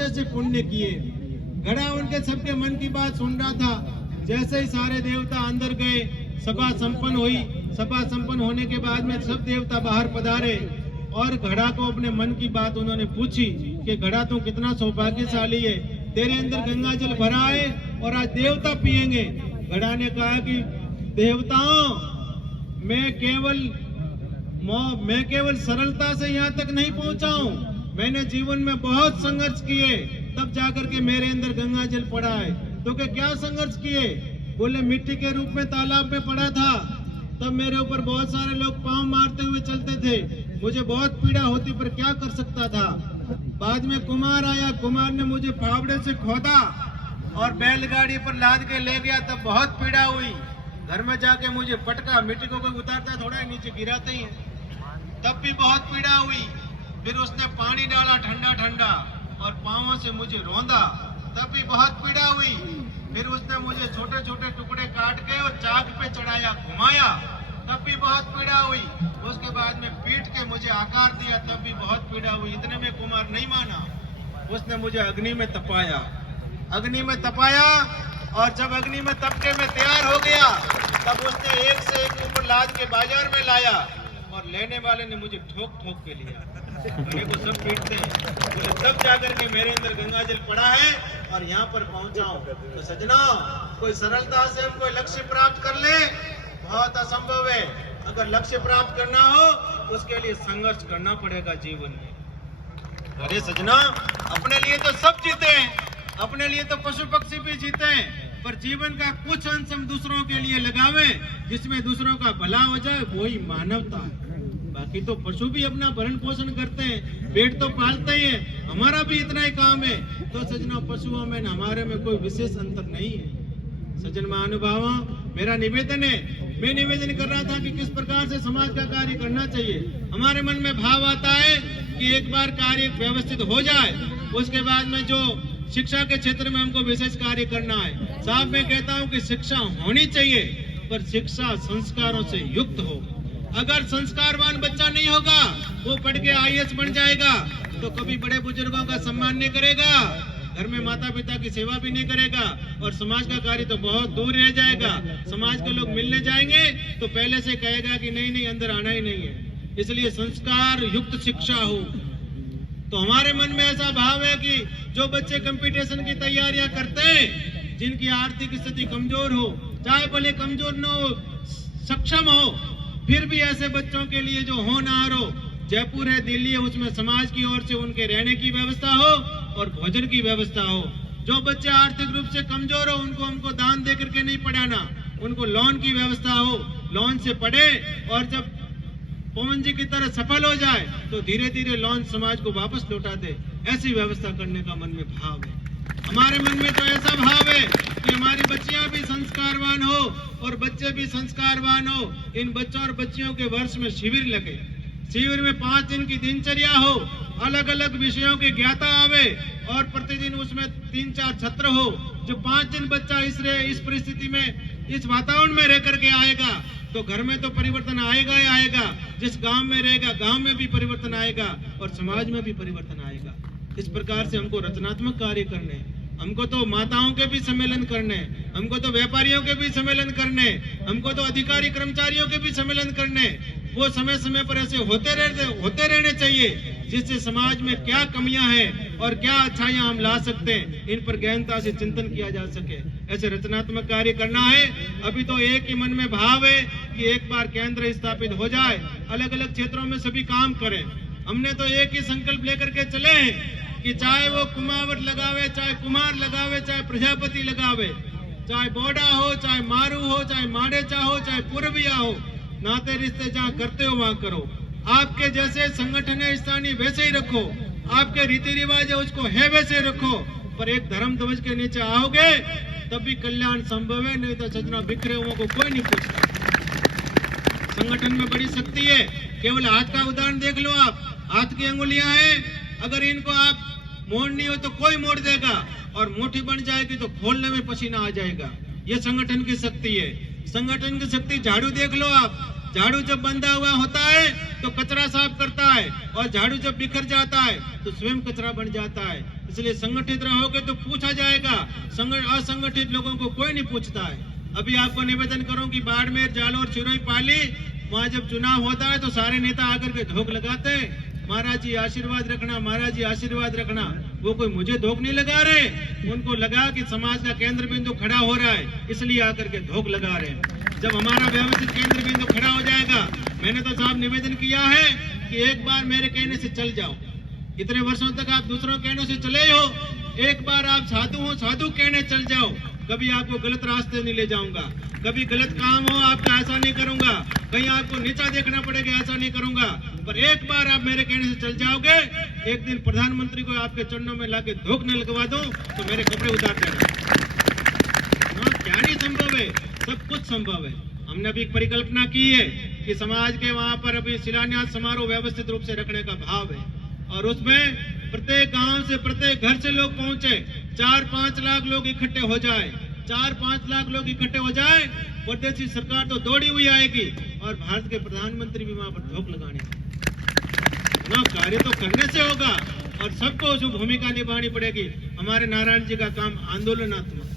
से ऐसे पुण्य किए। घड़ा उनके सबके मन की बात सुन रहा था। जैसे ही सारे देवता अंदर गए, सभा संपन्न हुई। सभा संपन्न होने के बाद में सब देवता बाहर पधारे और घड़ा को अपने मन की बात उन्होंने पूछी कि घड़ा तू कितना सौभाग्यशाली है, तेरे अंदर गंगा जल भरा है और आज देवता पिएंगे। घड़ा ने कहा कि देवताओं, मैं केवल सरलता से यहाँ तक नहीं पहुंचा हूँ, मैंने जीवन में बहुत संघर्ष किए, तब जाकर के मेरे अंदर गंगा जल पड़ा है। तो क्या संघर्ष किए? बोले मिट्टी के रूप में तालाब में पड़ा था, तब मेरे ऊपर बहुत सारे लोग पांव मारते हुए चलते थे, मुझे बहुत पीड़ा होती, पर क्या कर सकता था। बाद में कुमार आया, कुमार ने मुझे फावड़े से खोदा और बैलगाड़ी पर लाद के ले गया, तब बहुत पीड़ा हुई। घर में जाके मुझे पटका, मिट्टी को कोई उतारता थोड़ा नीचे गिराते ही, तब भी बहुत पीड़ा हुई। फिर उसने पानी डाला ठंडा ठंडा और पांवों से मुझे रौंदा, तब भी बहुत पीड़ा हुई। फिर उसने मुझे छोटे छोटे टुकड़े काट के और चाक पे चढ़ाया, घुमाया, तब भी बहुत पीड़ा हुई। उसके बाद में पीट के मुझे आकार दिया, तब भी बहुत पीड़ा हुई। इतने में कुमार नहीं माना, उसने मुझे अग्नि में तपाया। अग्नि में तपाया और जब अग्नि में तप के मैं तैयार हो गया, तब उसने एक से एक ऊपर लाद के बाजार में लाया और लेने वाले ने मुझे ठोक ठोक के लिया। मेरे को सब पीटते हैं, बोले तब जाकर के मेरे अंदर गंगा जल पड़ा है और यहाँ पर पहुंचा हूँ। तो सजना, कोई सरलता से हम कोई लक्ष्य प्राप्त कर ले बहुत असंभव है। अगर लक्ष्य प्राप्त करना हो उसके लिए संघर्ष करना पड़ेगा जीवन में। अरे सजना, अपने लिए तो सब जीते हैं, अपने लिए तो पशु पक्षी भी जीते हैं, पर जीवन का कुछ अंश हम दूसरों के लिए लगावे जिसमें दूसरों का भला हो जाए, वही मानवता है। बाकी तो पशु भी अपना भरण पोषण करते हैं, पेट तो पालते ही हैं, हमारा भी इतना ही काम है। तो सजना, पशुओं में हमारे में कोई विशेष अंतर नहीं है। सज्जन महानुभाव, मेरा निवेदन है, मैं निवेदन कर रहा था कि किस प्रकार से समाज का कार्य करना चाहिए। हमारे मन में भाव आता है कि एक बार कार्य व्यवस्थित हो जाए, उसके बाद में जो शिक्षा के क्षेत्र में हमको विशेष कार्य करना है। साहब, मैं कहता हूं कि शिक्षा होनी चाहिए, पर शिक्षा संस्कारों से युक्त हो। अगर संस्कारवान बच्चा नहीं होगा, वो पढ़ के IAS बन जाएगा तो कभी बड़े बुजुर्गों का सम्मान नहीं करेगा, घर में माता पिता की सेवा भी नहीं करेगा और समाज का कार्य तो बहुत दूर रह जाएगा। समाज के लोग मिलने जाएंगे तो पहले से कहेगा कि नहीं नहीं, अंदर आना ही नहीं है। इसलिए संस्कार युक्त शिक्षा हो। तो हमारे मन में ऐसा भाव है कि जो बच्चे कंपटीशन की तैयारियां करते हैं, जिनकी आर्थिक स्थिति कमजोर हो, चाहे भले कमजोर न हो, सक्षम हो, फिर भी ऐसे बच्चों के लिए जो होनहार हो, जयपुर है, दिल्ली है, उसमें समाज की ओर से उनके रहने की व्यवस्था हो और भोजन की व्यवस्था हो। जो बच्चे आर्थिक रूप से कमजोर हो, उनको हमको दान दे करके नहीं पढ़ाना, उनको लोन की व्यवस्था हो, लोन से पढ़े और जब पवन जी की तरह सफल हो जाए तो धीरे धीरे लोन समाज को वापस लौटा दे। ऐसी व्यवस्था करने का मन में भाव है। हमारे मन में तो ऐसा भाव है कि हमारी बच्चियां भी संस्कारवान हो और बच्चे भी संस्कारवान हो। इन बच्चों और बच्चियों के वर्ष में शिविर लगे, शिविर में 5 दिन की दिनचर्या हो, अलग अलग विषयों के ज्ञाता आवे और प्रतिदिन उसमें 3-4 छात्र हो। जो 5 दिन बच्चा इस परिस्थिति में, इस वातावरण में रह करके आएगा तो घर में तो परिवर्तन आएगा ही आएगा, जिस गांव में रहेगा गांव में भी परिवर्तन आएगा और समाज में भी परिवर्तन आएगा। इस प्रकार से हमको रचनात्मक कार्य करने, हमको तो माताओं के भी सम्मेलन करने, हमको तो व्यापारियों के भी सम्मेलन करने, हमको तो अधिकारी कर्मचारियों के भी सम्मेलन करने। वो समय समय पर ऐसे होते रहने चाहिए, जिससे समाज में क्या कमियां हैं और क्या अच्छाइयां हम ला सकते हैं, इन पर गहनता से चिंतन किया जा सके। ऐसे रचनात्मक कार्य करना है। अभी तो एक ही मन में भाव है कि एक बार केंद्र स्थापित हो जाए, अलग अलग क्षेत्रों में सभी काम करें। हमने तो एक ही संकल्प लेकर के चले हैं कि चाहे वो कुमावत लगावे, चाहे कुमार लगावे, चाहे प्रजापति लगावे, चाहे बोडा हो, चाहे मारू हो, चाहे माडेचा हो, चाहे पूर्विया हो, नाते रिश्ते जहाँ करते हो वहाँ करो। आपके जैसे संगठन है स्थानीय वैसे ही रखो, आपके रीति रिवाज है उसको है वैसे रखो, पर एक धर्म ध्वज के नीचे आओगे तभी कल्याण संभव है, नहीं तो सजना बिखरे हुओं को कोई नहीं पूछता। संगठन में बड़ी शक्ति है। केवल हाथ का उदाहरण देख लो आप, हाथ की अंगुलियां हैं, अगर इनको आप मोड़नी हो तो कोई मोड़ देगा और मुट्ठी बन जाएगी तो खोलने में पसीना आ जाएगा। ये संगठन की शक्ति है। संगठन की शक्ति, झाड़ू देख लो आप, झाड़ू जब बंधा हुआ होता है तो कचरा साफ करता है, और झाड़ू जब बिखर जाता है तो स्वयं कचरा बन जाता है। इसलिए संगठित रहोगे तो पूछा जाएगा, असंगठित लोगों को कोई नहीं पूछता है। अभी आपको निवेदन करूं कि बाड़मेर, जालोर, सिरोही, पाली, वहाँ जब चुनाव होता है तो सारे नेता आकर के धोख लगाते हैं, महाराज जी आशीर्वाद रखना, महाराज जी आशीर्वाद रखना। वो कोई मुझे धोख नहीं लगा रहे, उनको लगा कि समाज का केंद्र बिंदु खड़ा हो रहा है, इसलिए आकर के धोख लगा रहे हैं। जब हमारा व्यवस्थित केंद्र बिंदु खड़ा हो जाएगा, मैंने तो साहब निवेदन किया है कि एक बार मेरे कहने से चल जाओ। इतने वर्षों तक आप दूसरों कहने से चले हो, एक बार आप साधु हो, साधु कहने चल जाओ। कभी आपको गलत रास्ते नहीं ले जाऊंगा, कभी गलत काम हो आपका ऐसा नहीं करूंगा, कहीं आपको नीचा देखना पड़ेगा ऐसा नहीं करूंगा। पर एक बार आप मेरे कहने से चल जाओगे, एक दिन प्रधानमंत्री को आपके चरणों में लाके धोख न लगवा दूं तो मेरे कपड़े उतार देना। क्या नहीं संभव है, सब कुछ संभव है। हमने अभी एक परिकल्पना की है कि समाज के वहां पर अभी शिलान्यास समारोह व्यवस्थित रूप से रखने का भाव है, और उसमें प्रत्येक गांव से, प्रत्येक घर से लोग पहुंचे, 4-5 लाख लोग इकट्ठे हो जाए, 4-5 लाख लोग इकट्ठे हो जाए। प्रदेश की सरकार तो दौड़ी हुई आएगी और भारत के प्रधानमंत्री भी वहां पर धोख लगाने ना, कार्य तो करने से होगा और सबको जो भूमिका निभानी पड़ेगी। हमारे नारायण जी का काम आंदोलनात्मक